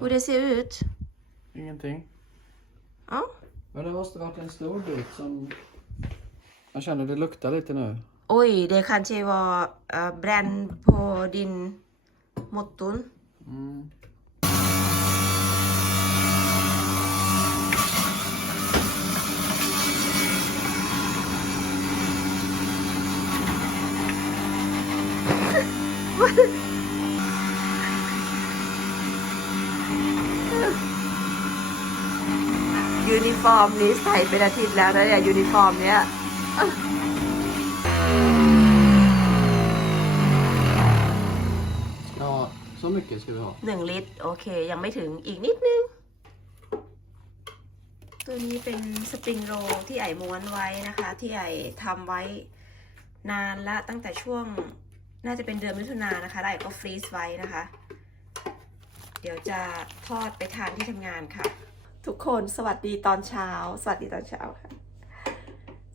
hur det ser ut. Ingenting. Ja. Men det måste varit en stor bit som... Jag känner det luktar lite nu. Oj, det kanske var uh, bränn på din motorn. Mm. ยู ฟอร์มนี้ใส่เป็นอาทิตย์แล้วนะเนี่ยยูนิฟอร์มเนี้ย Ja, så mycket ska vi ha. หนึ่งลิตร โอเค ยังไม่ถึงอีกนิดนึง ตัวนี้เป็นสปริงโรลที่ไอม้วนไว้นะคะ ที่ไอทำไว้นานละตั้งแต่ช่วงน่าจะเป็นเดือนมิถุนายนนะคะแล้วไอก็ฟรีซไว้นะคะ เดี๋ยวจะทอดไปทานที่ทำงานค่ะ ทุกคนสวัสดีตอนเช้า สวัสดีตอนเช้าค่ะ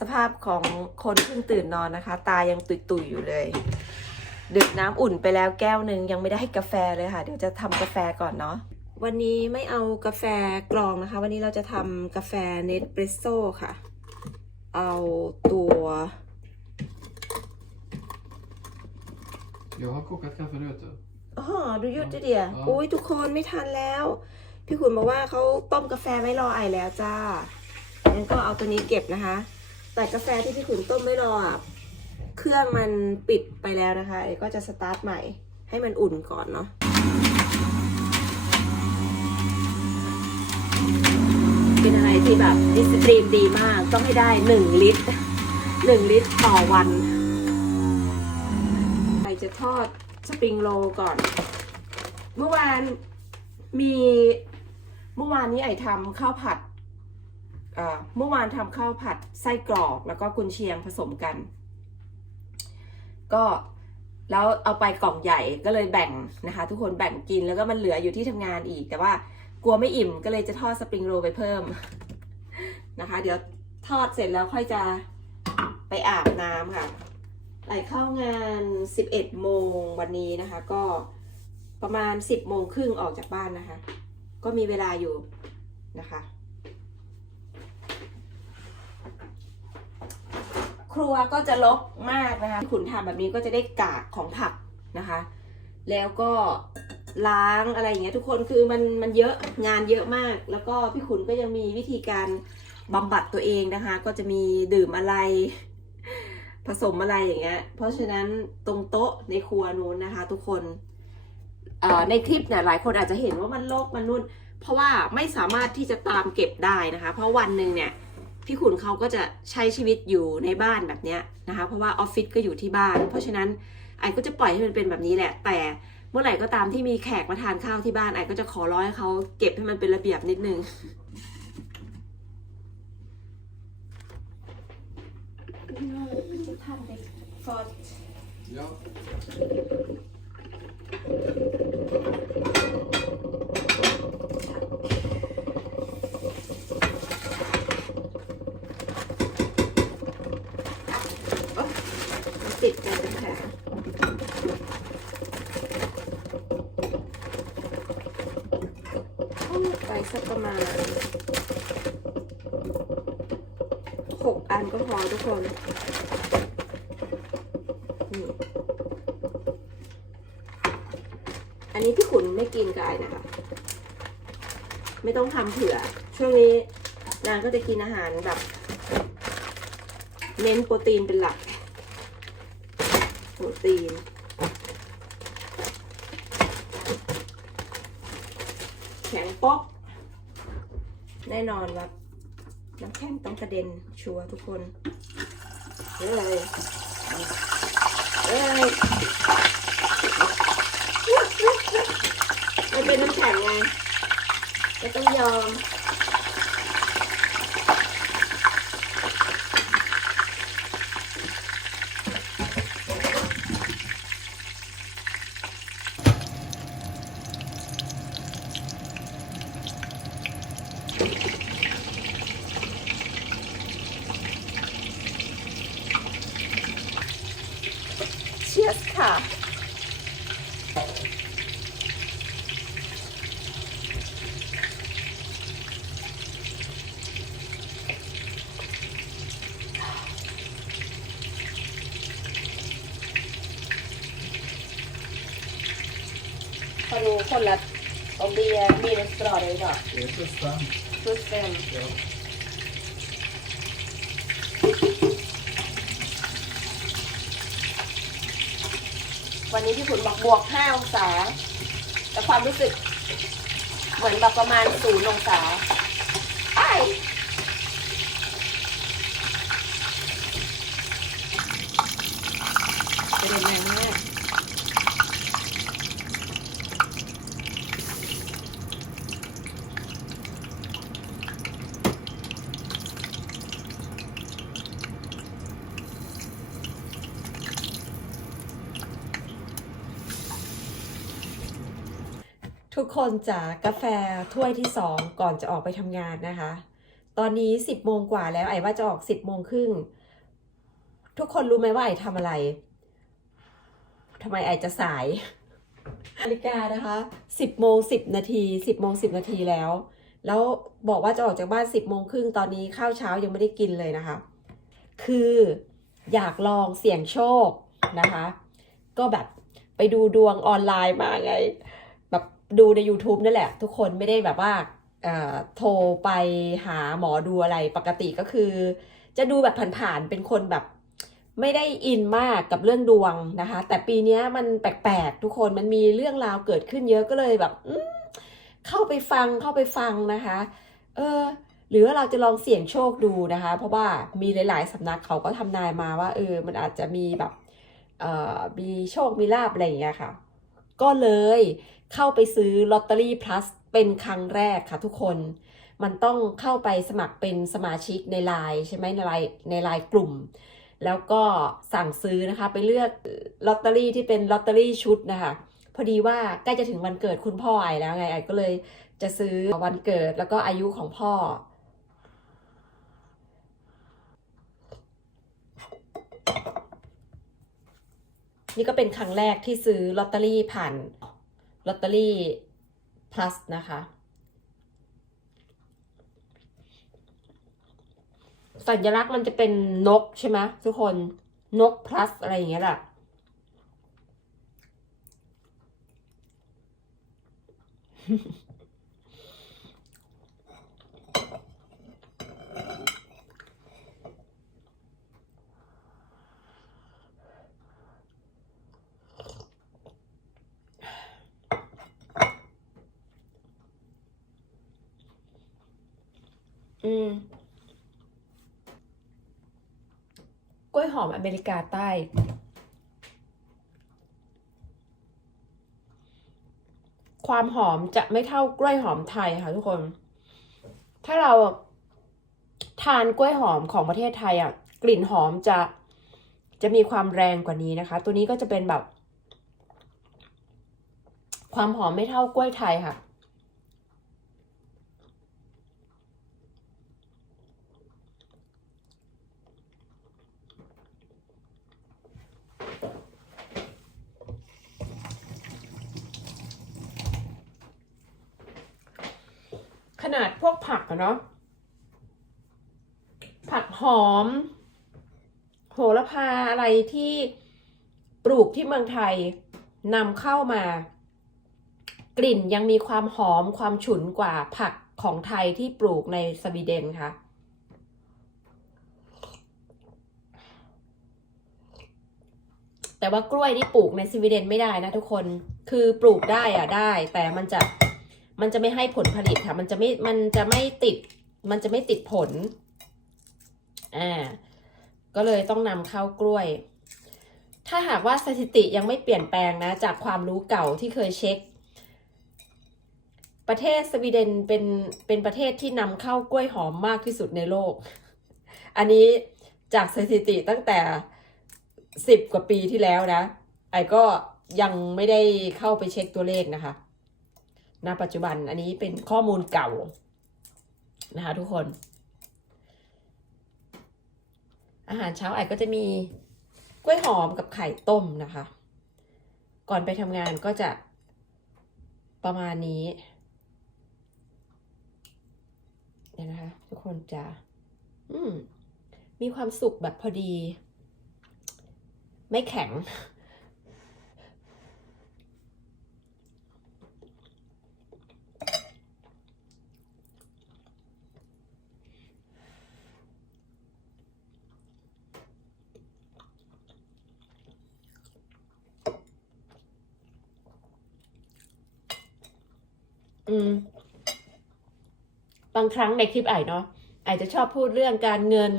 สภาพของคนเพิ่งตื่นนอนนะคะ ตายังตุยๆอยู่เลย ดื่มน้ำอุ่นไปแล้วแก้วหนึ่งยังไม่ได้ให้กาแฟเลยค่ะ เดี๋ยวจะทำกาแฟก่อนเนาะวันนี้ไม่เอากาแฟกรองนะคะ วันนี้เราจะทำกาแฟเนสเปรสโซ่ค่ะ เอาตัว Jag har kokat kaffe nu vet du. อ๋อดูยุดดิเดียอ๋ออุ้ยทุกคนไม่ทันแล้ว พี่ขุนบอกว่าเขาต้มกาแฟไม่รอไอแล้วจ้างั้นก็เอาตัวนี้เก็บนะคะ แต่กาแฟที่พี่ขุนต้มไม่รออะ เครื่องมันปิดไปแล้วนะคะไอก็จะสตาร์ทใหม่ ให้มันอุ่นก่อนเนาะเป็นอะไรที่แบบดิสตรีมดีมาก ต้องให้ได้หนึ่งลิตรหนึ่งลิตรต่อวันใครจะทอดสปริงโรก่อน เมื่อวานมี เมื่อวานนี้ไอทำข้าวผัดเออเมื่อวานทำข้าวผัดไส้กรอกแล้วก็กุนเชียงผสมกัน ก็แล้วเอาไปกล่องใหญ่ก็เลยแบ่งนะคะ ทุกคนแบ่งกินแล้วก็มันเหลืออยู่ที่ทำงานอีก แต่ว่ากลัวไม่อิ่มก็เลยจะทอดสปริงโรไปเพิ่มนะคะ เดี๋ยวทอดเสร็จแล้วค่อยจะไปอาบน้ำค่ะไหลเข้างาน 11 โมงวันนี้นะคะ ก็ประมาณ 10 โมงครึ่งออกจากบ้านนะคะ ก็มีเวลาอยู่นะคะ ครัวก็จะลกมากนะคะที่ขุนทำแบบนี้ก็จะได้กากของผักนะคะ แล้วก็ล้างอะไรอย่างเงี้ยทุกคนคือมันมันเยอะงานเยอะมาก แล้วก็พี่ขุนก็ยังมีวิธีการบำบัดตัวเองนะคะ ก็จะมีดื่มอะไร ผสมอะไรอย่างเงี้ย เพราะฉะนั้นตรงโต๊ะในครัวนู้นนะคะ ทุกคน ในคลิปเนี่ยหลายคนอาจจะเห็นว่ามันโลกมันนุ่น เพราะว่าไม่สามารถที่จะตามเก็บได้นะคะ เพราะวันหนึ่งเนี่ยพี่ขุนเขาก็จะใช้ชีวิตอยู่ในบ้านแบบเนี้ยนะคะ เพราะว่าออฟฟิศก็อยู่ที่บ้าน เพราะฉะนั้นไอ้ก็จะปล่อยให้มันเป็นแบบนี้แหละ แต่เมื่อไหร่ก็ตามที่มีแขกมาทานข้าวที่บ้านไอ้ก็จะขอร้อยให้เขาเก็บให้มันเป็นระเบียบนิดนึงจะทำเด็กฟอน ติดกันเป็นแผลไปสักประมาณหกอันก็พอทุกคนอันนี้พี่ขุน ไม่กินกายนะคะ ไม่ต้องทำเผื่อ ช่วงนี้นางก็จะกินอาหารแบบ เน้นโปรตีนเป็นหลัก โปรตีนแข็งป๊อกแน่นอนว่าน้ำแข็งต้องกระเด็นชัวทุกคนเฮ้ยเฮ้ย มันเป็นน้ำแข็งไงก็ต้องยอมเชียสค่ะ มาดูคนละอมเบียมี ในสตรอเลยก่อน Det är plus fem. ชุดเต็ม Ja. วันนี้พี่ขุนบอกบวก5องศาแต่ความรู้สึก เหมือนแบบประมาณศูนย์องศาไอ้ายกระเด็นแรงมาก ทุกคนจ๋ากาแฟถ้วยที่สองก่อนจะออกไปทำงานนะคะ ตอนนี้สิบโมงกว่าแล้วไอ้ว่าจะออกสิบโมงครึ่งทุกคนรู้ไหมว่าไอ้ทำอะไรทำไมไอ้จะสายนาฬิกานะคะสิบโมงสิบนาทีสิบโมงสิบนาทีแล้ว แล้วบอกว่าจะออกจากบ้านสิบโมงครึ่งตอนนี้ข้าวเช้ายังไม่ได้กินเลยนะคะ คืออยากลองเสี่ยงโชคนะคะ ก็แบบไปดูดวงออนไลน์มาไง ดูใน YouTube นั่นแหละ ทุกคนไม่ได้แบบว่าเอ่อโทรไปหาหมอดูอะไรปกติก็คือ จะดูแบบผ่านๆเป็นคนแบบไม่ได้อินมากกับเรื่องดวงนะคะ แต่ปีนี้มันแปลกๆทุกคนมันมีเรื่องราวเกิดขึ้นเยอะก็เลยแบบเข้าไปฟังเข้าไปฟังนะคะ เออ หรือว่าเราจะลองเสี่ยงโชคดูนะคะ เพราะว่ามีหลาย ๆสำนักเขาก็ทำนายมาว่า เออ มันอาจจะมีแบบ เอ่อมีโชคมีลาบอะไรอย่างเงี้ยค่ะ ก็เลยเข้าไปซื้อลอตเตอรี่ plus เป็นครั้งแรกค่ะทุกคน มันต้องเข้าไปสมัครเป็นสมาชิกในไลน์ใช่ไหมในไลน์ในไลน์กลุ่ม แล้วก็สั่งซื้อนะคะไปเลือกลอตเตอรี่ที่เป็นลอตเตอรี่ชุดนะคะพอดีว่าใกล้จะถึงวันเกิดคุณพ่อไอแล้วไงไอก็เลยจะซื้อวันเกิดแล้วก็อายุของพ่อ นี่ก็เป็นครั้งแรกที่ซื้อลอตเตอรี่ผ่านลอตเตอรี่ plus นะคะ สัญลักษณ์มันจะเป็นนกใช่ไหมทุกคนนก plus อะไรอย่างเงี้ยแหละ อืมกล้วยหอมอเมริกาใต้ ความหอมจะไม่เท่ากล้วยหอมไทยค่ะทุกคน ถ้าเราทานกล้วยหอมของประเทศไทยอะ กลิ่นหอมจะจะมีความแรงกว่านี้นะคะ ตัวนี้ก็จะเป็นแบบ ความหอมไม่เท่ากล้วยไทยค่ะ ขนาดพวกผักอะเนาะผักหอม โหระพาอะไรที่ปลูกที่เมืองไทยนำเข้ามา กลิ่นยังมีความหอมความฉุนกว่าผักของไทยที่ปลูกในสวีเดนค่ะแต่ว่ากล้วยที่ปลูกในสวีเดนไม่ได้นะทุกคน คือปลูกได้อะได้ แต่มันจะ มันจะไม่ให้ผลผลิตค่ะ มันจะไม่ มันจะไม่ติด มันจะไม่ติดผล อ่า ก็เลยต้องนำเข้ากล้วย ถ้าหากว่าสถิติยังไม่เปลี่ยนแปลงนะ จากความรู้เก่าที่เคยเช็ค ประเทศสวีเดนเป็น เป็นประเทศที่นำเข้ากล้วยหอมมากที่สุดในโลก อันนี้จากสถิติตั้งแต่สิบกว่าปีที่แล้วนะ ไอ้ก็ยังไม่ได้เข้าไปเช็คตัวเลขนะคะ ณปัจจุบันอันนี้เป็นข้อมูลเก่านะคะทุกคน อาหารเช้าไอก็จะมีกล้วยหอมกับไข่ต้มนะคะ ก่อนไปทำงานก็จะประมาณนี้เดี๋ยวนะคะ ทุกคนจะ อืมมีความสุขแบบพอดี ไม่แข็ง อืม บางครั้งในคลิปไอเนาะไอจะชอบพูดเรื่องการเงิน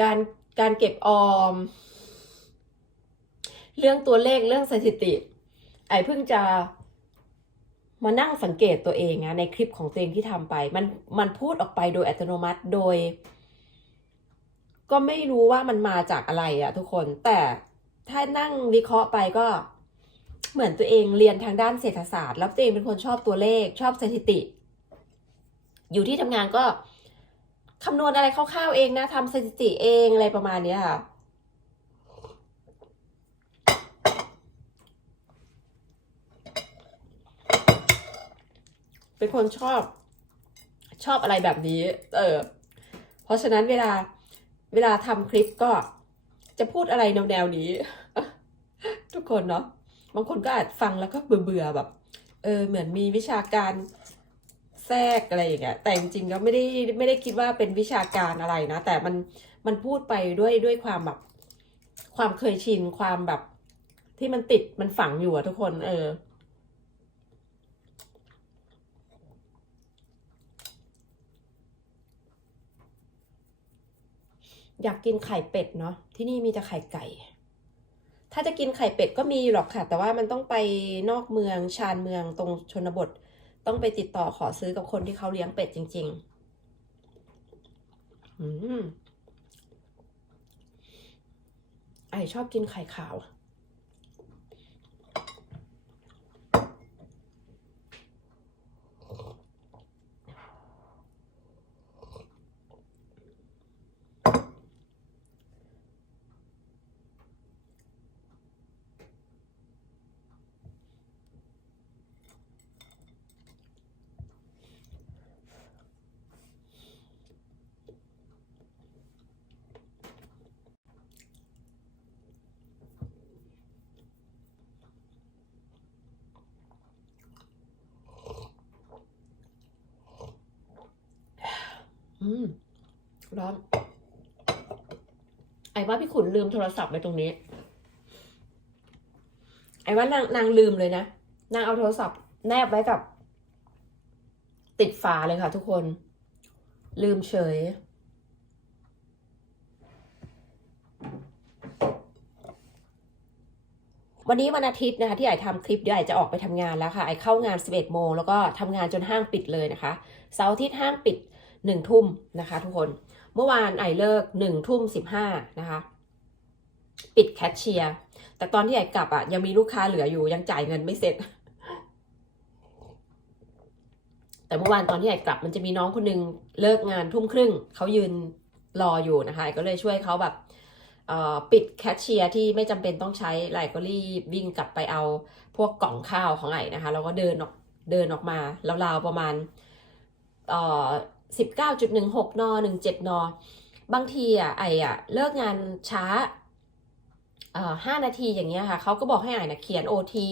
การการเก็บออม เรื่องตัวเลขเรื่องสถิติ ไอเพิ่งจะมานั่งสังเกตตัวเองนะในคลิปของตัวเองที่ทำไป มันมันพูดออกไปโดยอัตโนมัติโดย ก็ไม่รู้ว่ามันมาจากอะไรอะทุกคนแต่ถ้านั่งวิเคราะห์ไปก็เหมือนตัวเองเรียนทางด้านเศรษฐศาสตร์ แล้วตัวเองเป็นคนชอบตัวเลขชอบสถิติ อยู่ที่ทำงานก็คำนวณอะไรคร่าวๆเองนะทำสถิติเองอะไรประมาณเนี้ค่ะเป็นคนชอบชอบอะไรแบบนี้ เออ เพราะฉะนั้นเวลาเวลาทำคลิปก็จะพูดอะไรแนวๆนี้ ทุกคนเนาะบางคนก็อาจฟังแล้วก็เบื่อๆแบบ เออ เหมือนมีวิชาการ แทรกอะไรอย่างเงี้ยแต่จริงๆก็ไม่ได้ไม่ได้คิดว่าเป็นวิชาการอะไรนะ แต่มันมันพูดไปด้วยด้วยความแบบความเคยชินความแบบที่มันติดมันฝังอยู่อะทุกคน เออ อยากกินไข่เป็ดเนาะที่นี่มีแต่ไข่ไก่ ถ้าจะกินไข่เป็ดก็มีอยู่หรอกค่ะ แต่ว่ามันต้องไปนอกเมืองชานเมืองตรงชนบท ต้องไปติดต่อขอซื้อกับคนที่เขาเลี้ยงเป็ดจริง ๆ อืมไอชอบกินไข่ขาว อืม ร้อน ไอ้ว่าพี่ขุนลืมโทรศัพท์ไว้ตรงนี้ ไอ้ว่านางนางลืมเลยนะ นางเอาโทรศัพท์แนบไว้กับ ติดฝาเลยค่ะทุกคน ลืมเฉยวันนี้วันอาทิตย์นะคะที่ไอทำคลิปเดี๋ยวไอจะออกไปทำงานแล้วค่ะไอเข้างาน 11 โมงแล้วก็ทำงานจนห้างปิดเลยนะคะ เสาร์อาทิตย์ห้างปิด 1ทุ่มนะคะทุกคน เมื่อวานไอเลิก1ทุ่ม15นะคะ ปิดแคชเชียร์แต่ตอนที่ไอกลับอะยังมีลูกค้าเหลืออยู่ยังจ่ายเงินไม่เสร็จ แต่เมื่อวานตอนที่ไอกลับ มันจะมีน้องคนหนึงเลิกงานทุ่มครึ่งเขายืนรออยู่นะคะไอก็เลยช่วยเขาแบบปิดแคชเชียร์ที่ไม่จำเป็นต้องใช้ไอก็รีบวิ่งกลับไปเอาพวกกล่องข้าวของไอนะคะแล้วก็เดินออกเดินออกมาแล้วราวๆประมาณ สิบเก้าจุดหนึ่งหกนหนึ่งเจ็ดนบางทีอะไออะเลิกงานช้าเอ่อห้านาทีอย่างเงี้ยค่ะเขาก็บอกให้ไอนะเขียนโอที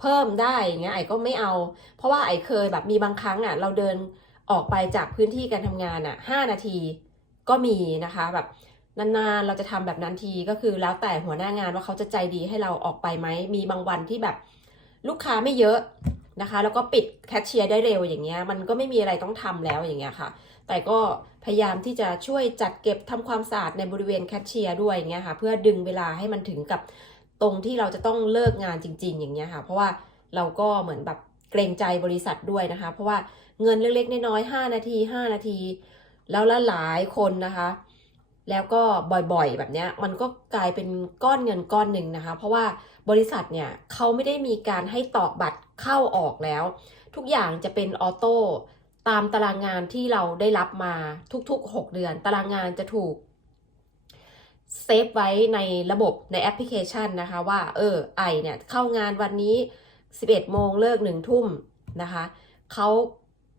เพิ่มได้อย่างเงี้ยไอก็ไม่เอา เพราะว่าไอเคยแบบมีบางครั้งอะเราเดินออกไปจากพื้นที่การทำงานอะห้านาทีก็มีนะคะแบบนานๆเราจะทำแบบนั้นทีก็คือแล้วแต่หัวหน้างานว่าเขาจะใจดีให้เราออกไปไหมมีบางวันที่แบบลูกค้าไม่เยอะ นะคะ แล้วก็ปิดแคชเชียร์ได้เร็วอย่างเงี้ย มันก็ไม่มีอะไรต้องทำแล้วอย่างเงี้ยค่ะ แต่ก็พยายามที่จะช่วยจัดเก็บทำความสะอาดในบริเวณแคชเชียร์ด้วยอย่างเงี้ยค่ะ เพื่อดึงเวลาให้มันถึงกับตรงที่เราจะต้องเลิกงานจริง ๆ อย่างเงี้ยค่ะ เพราะว่าเราก็เหมือนแบบเกรงใจบริษัทด้วยนะคะ เพราะว่าเงินเล็กๆน้อยๆ5นาที 5 นาที แล้วละหลายคนนะคะ แล้วก็บ่อยๆแบบเนี้ยมันก็กลายเป็นก้อนเงินก้อนหนึ่งนะคะ เพราะว่าบริษัทเนี่ยเขาไม่ได้มีการให้ตอกบัตร เข้าออกแล้ว ทุกอย่างจะเป็นออโต้ตามตารางงานที่เราได้รับมาทุกๆ 6 เดือน ตารางงานจะถูกเซฟไว้ในระบบในแอปพลิเคชันนะคะว่า เออไอเนี่ยเข้างานวันนี้ 11 โมงเลิก1ทุ่มนะคะเขา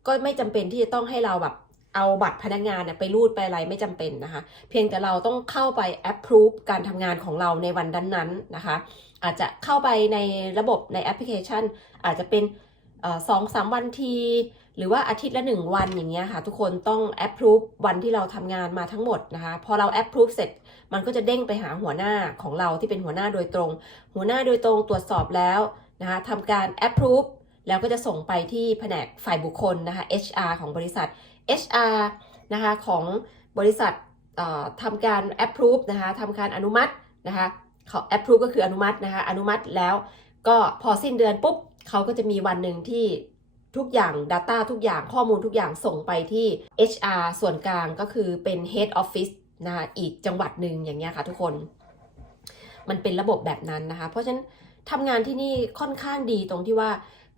ก็ไม่จำเป็นที่จะต้องให้เราแบบ เอาบัตรพนักงานเนี่ยไปรูดไปอะไรไม่จำเป็นนะคะ เพียงแต่เราต้องเข้าไป approve การทำงานของเราในวันนั้นๆนะคะ อาจจะเข้าไปในระบบในแอปพลิเคชัน อาจจะเป็นสองสามวันที หรือว่าอาทิตย์ละหนึ่งวันอย่างเงี้ยค่ะ ทุกคนต้อง approve วันที่เราทำงานมาทั้งหมดนะคะ พอเรา approve เสร็จ มันก็จะเด้งไปหาหัวหน้าของเราที่เป็นหัวหน้าโดยตรง หัวหน้าโดยตรงตรวจสอบแล้วนะคะทำการ approve แล้วก็จะส่งไปที่แผนกฝ่ายบุคคลนะคะ HR ของบริษัท HR นะคะของบริษัทต่อทำการ approve นะคะทำการอนุมัตินะคะเขา approve ก็คืออนุมัตินะคะอนุมัติแล้วก็พอสิ้นเดือนปุ๊บเขาก็จะมีวันหนึ่งที่ทุกอย่าง Data ทุกอย่างข้อมูลทุกอย่างส่งไปที่ HR ส่วนกลางก็คือเป็น Head Office นะคะอีกจังหวัดหนึ่งอย่างเงี้ยค่ะทุกคน มันเป็นระบบแบบนั้นนะคะ เพราะฉะนั้นทำงานที่นี่ค่อนข้างดีตรงที่ว่า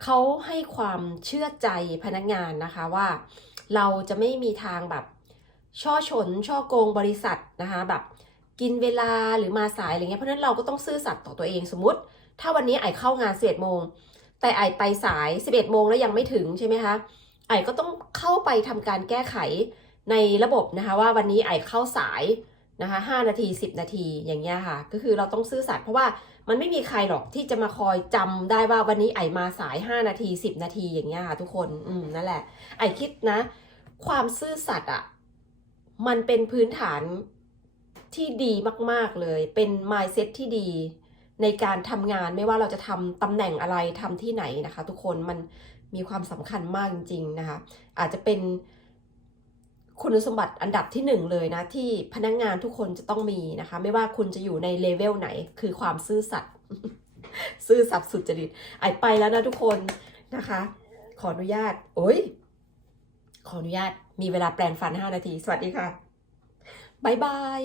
เขาให้ความเชื่อใจพนักงานนะคะว่า เราจะไม่มีทางแบบช่อฉนช่อโกงบริษัทนะคะแบบกินเวลาหรือมาสายอะไรเงี้ยเพราะนั้นเราก็ต้องซื่อสัตย์ต่อตัวเองสมมติ ถ้าวันนี้ไอเข้างานสิบเอ็ดโมงแต่ไอไปสาย11โมงแล้วยังไม่ถึงใช่ไหมคะไอก็ต้องเข้าไปทำการแก้ไขในระบบนะคะว่าวันนี้ไอเข้าสายนะคะ5นาที10นาทีอย่างเงี้ยค่ะ ก็คือเราต้องซื่อสัตย์เพราะว่า มันไม่มีใครหรอกที่จะมาคอยจำได้ว่าวันนี้ไอมาสาย 5 นาที 10 นาทีอย่างเงี้ยค่ะทุกคนอืมนั่นแหละ ไอคิดนะ ความซื่อสัตย์อะมันเป็นพื้นฐานที่ดีมาก ๆ เลย เป็น mindset ที่ดีในการทำงานไม่ว่าเราจะทำตำแหน่งอะไรทำที่ไหนนะคะ ทุกคนมันมีความสำคัญมากจริงๆนะคะ อาจจะเป็น คุณสมบัติอันดับที่หนึ่งเลยนะ ที่พนักงงานทุกคนจะต้องมีนะคะ ไม่ว่าคุณจะอยู่ในเลเวลไหน คือความซื่อสัตย์ซื่อสัตย์สุจริตไอไปแล้วนะทุกคนนะคะ ขออนุญาต โอ้ยขออนุญาตมีเวลาแปลงฟัน 5 นาที สวัสดีค่ะบ๊ายบาย